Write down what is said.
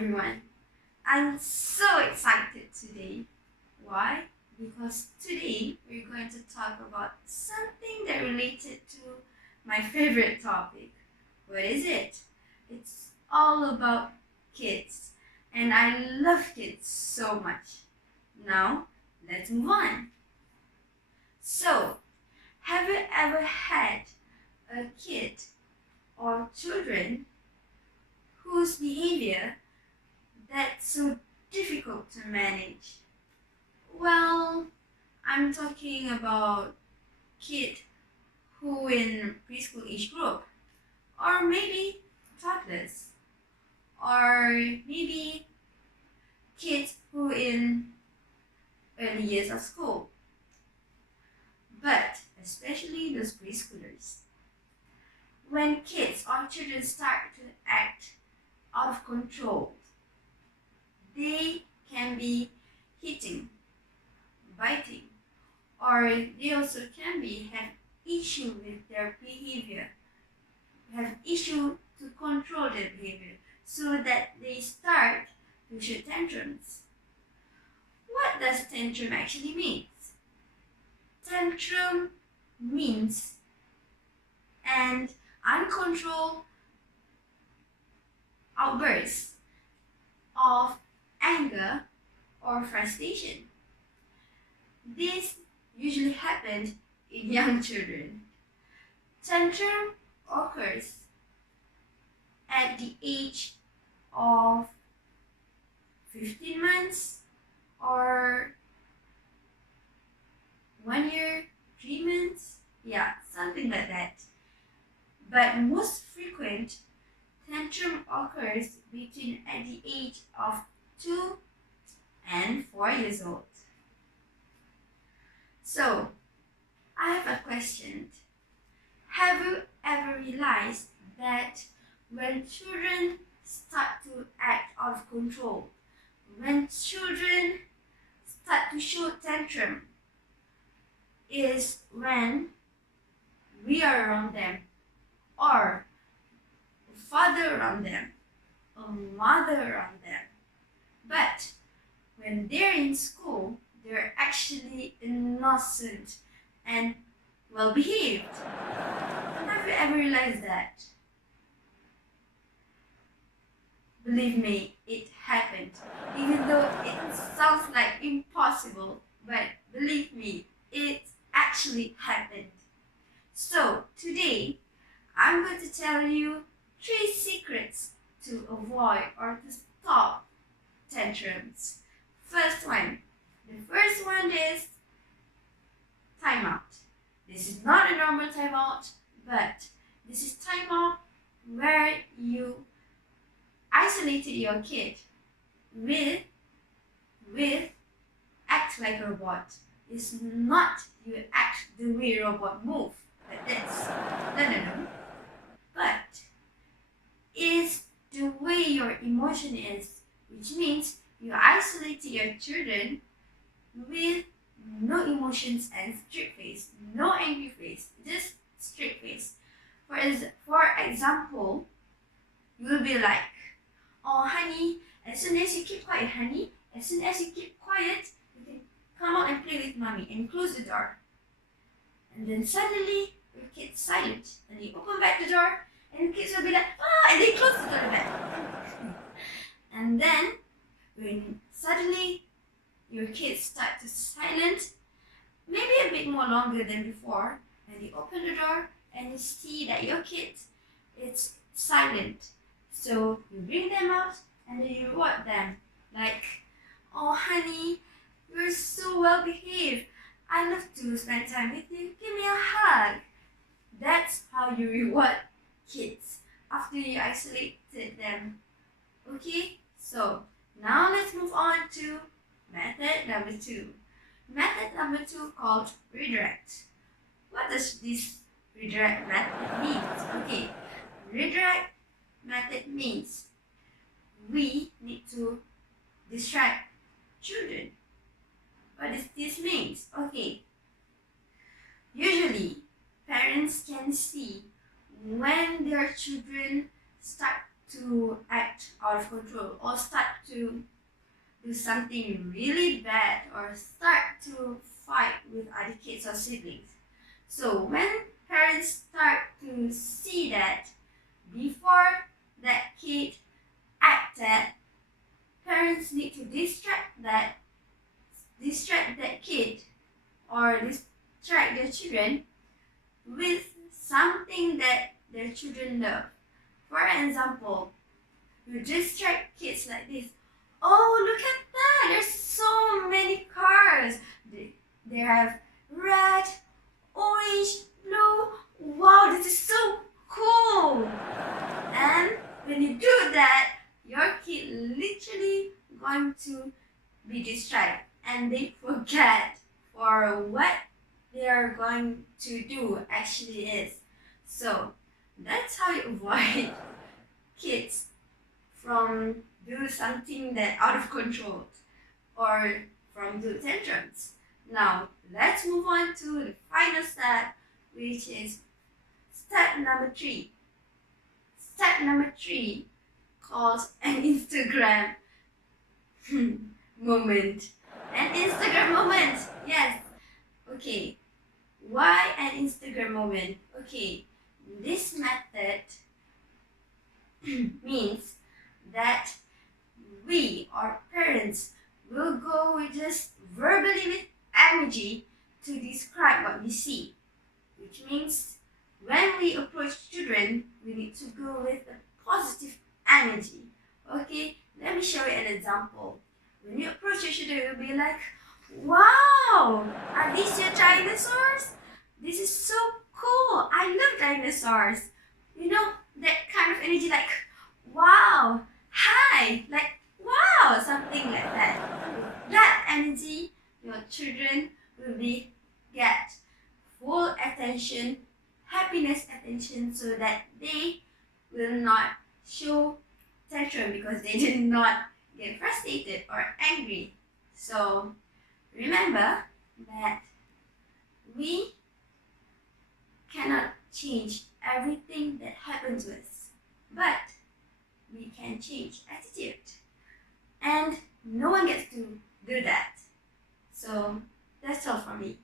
everyone. I'm so excited today. Why? Because today we're going to talk about something that related to my favorite topic. What is it? It's all about kids. And I love kids so much. Now, let's move on. So, have you ever had a kid or children whose behavior that's so difficult to manage? Well, I'm talking about kid who in preschool age group, or maybe toddlers, or maybe kids who in early years of school. But especially those preschoolers. When kids or children start to act out of control, they can be hitting, biting, or they also can be have issue with their behavior, have issue to control their behavior, so that they start to show tantrums. What does tantrum actually mean? Tantrum means an uncontrolled outburst of anger or frustration. This usually happens in young children. Tantrum occurs at the age of 15 months or 1 year, 3 months, something like that. But most frequent tantrum occurs between at the age of 2 and 4 years old. So, I have a question. Have you ever realized that when children start to act out of control, when children start to show tantrum, is when we are around them, or a father around them, a mother around them. But when they're in school, they're actually innocent and well behaved. Have you ever realized that? Believe me, it happened. Even though it sounds like impossible, but believe me, it actually happened. So today, I'm going to tell you 3 secrets to avoid or to stop tantrums. The first one is timeout. This is not a normal timeout, but this is timeout where you isolated your kid with act like a robot. It's not you act the way a robot move like this. No. But is the way your emotion is, which means you isolated your children with no emotions and straight face, no angry face, just straight face. For example, you will be like, "Oh, honey, as soon as you keep quiet, honey, as soon as you keep quiet, you can come out and play with mommy and close the door." And then suddenly, your kid's silent, and you open back the door, and the kids will be like, "Ah," and they close the door back. And then, when suddenly your kids start to silent, maybe a bit more longer than before, and you open the door and you see that your kid is silent. So you bring them out and then you reward them. Like, "Oh honey, you're so well behaved. I love to spend time with you. Give me a hug." That's how you reward kids after you isolated them. Okay, so now let's move on to method number 2. Method number 2 called redirect. What does this redirect method mean? Okay, redirect method means we need to distract children. What does this mean? Okay, usually parents can see when their children start to act out of control or start to do something really bad or start to fight with other kids or siblings. So when parents start to see that before that kid acted, parents need to distract that kid or distract their children with something that their children love. For example, you distract kids like this. Oh, look at that! There's so many cars. They have red, orange, blue. Wow, this is so cool! And when you do that, your kid literally going to be distracted and they forget for what they are going to do actually is. So that's how you avoid kids from do something that out of control or from do tantrums. Now let's move on to the final step, which is step number 3. Step number 3 called an Instagram moment. An Instagram moment, yes. Okay, why an Instagram moment? Okay, this method means that we or parents will go with just verbally with emoji to describe what we see, which means when we approach children, we need to go with a positive energy. Okay, let me show you an example. When you approach your children, you'll be like, wow, are these your dinosaurs? This is so cool. I love dinosaurs. You know, that kind of energy like, wow, hi, like, wow, something like that. That energy, your children will be get full attention, happiness attention, so that they will not show tantrum because they did not get frustrated or angry. So remember that we cannot change everything that happened to us, but we can change attitude. And no one gets to do that. So that's all from me.